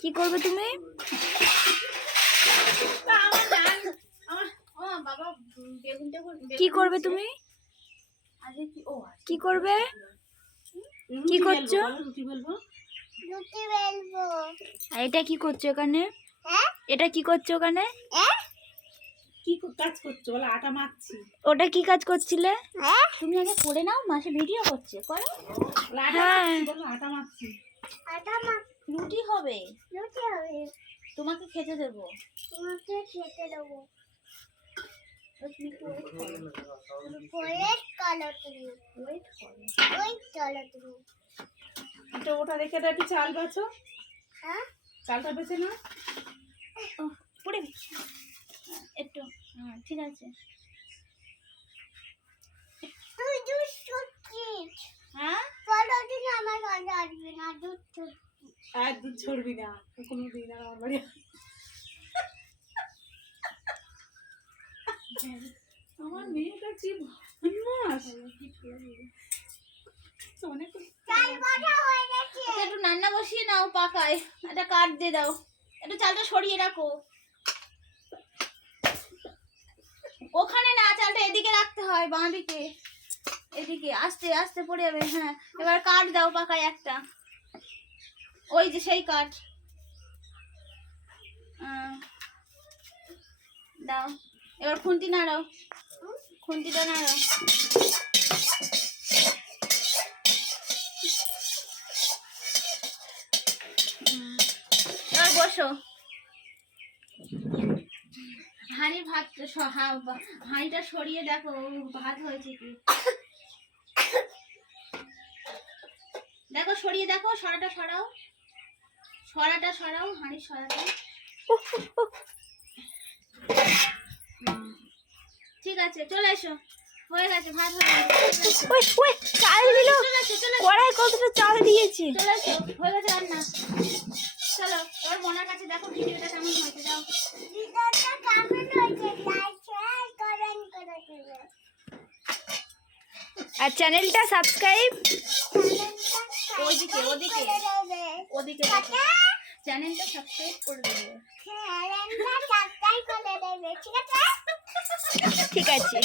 কি করবে তুমি? কি করবে তুমি? কি করবে? কি করছো? রুটি বেলবো। আর এটা কি করছো ওখানে? এটা কি করছো ওখানে? কি কাজ করছো? বলো আটা মাখছি। ওটা কি কাজ করছিলে? তুমি আগে করে নাও, মাসে ভিডিও করছে, করো। হ্যাঁ, বলো আটা মাখছি। আটা মাখ। রুটি হবে, রুটি হবে। তোমাকে খেতে দেবো। তোমাকে খেতে দেবো। তুমি একটু wait করো। ওয়েট করো তুমি। Wait করো। ওয়েট করো তুমি। এটা ওটা রেখে দাও, একটু চাল বাছো। হ্যাঁ? চালটা বেছে না। ও, পড়ে গেছে। একটু, হ্যাঁ, ঠিক আছে। তুই দুধ ছুটছিস। হ্যাঁ, কোনোদিন আমার কাছে আসবি না, দুধ ছুটছিস। আর দুধ ছড়বি না কোনো দিন আর আমার বাড়ি। আমার মেয়েটা কি বদমাস। অনেক চাল বাটা হয়ে গেছে। আচ্ছা, একটু রান্না বসিয়ে নাও পাকায়, একটা কাঠ দিয়ে দাও, একটু চালটা সরিয়ে রাখো। ওখানে না, চালটা এদিকে রাখতে হয়, বাঁ দিকে, এদিকে আস্তে আস্তে পড়ে যাবে। হ্যাঁ, এবার কাঠ দাও পাকায় একটা, ওই যে সেই কাঠ দাও। এবার খুন্তি নাড়াও, খুন্তিটা নাড়াও। এবার বসো। হাঁড়ি ভাত, হাঁড়িটা সরিয়ে দেখো ভাত হয়েছে কি। দেখো, সরিয়ে দেখো, সরাটা সরাও, সরাটা সরাও, হাঁড়ির সরাটা। ঠিক আছে, চলে এসো, হয়ে গেছে, ভাত হয়ে গেছে। চাল দিল, কড়াই কতটা চাল দিয়েছে। চলে এসো, হয়ে গেছে রান্না। চলো এবার মনার কাছে দেখো ভিডিওটা কেমন হয়েছে, যাও। ভিডিওটা কেমন হয়েছে? লাইক শেয়ার কমেন্ট করে দেবে। আর চ্যানেলটা সাবস্ক্রাইব চ্যানেলটা ওদিকে, ওদিকে, করে দেবে। ওদিকে টাটা। চ্যানেলটা সাবস্ক্রাইব করে দেবে। চ্যানেলটা সাবস্ক্রাইব করে দেবে, ঠিক আছে? ঠিক আছে।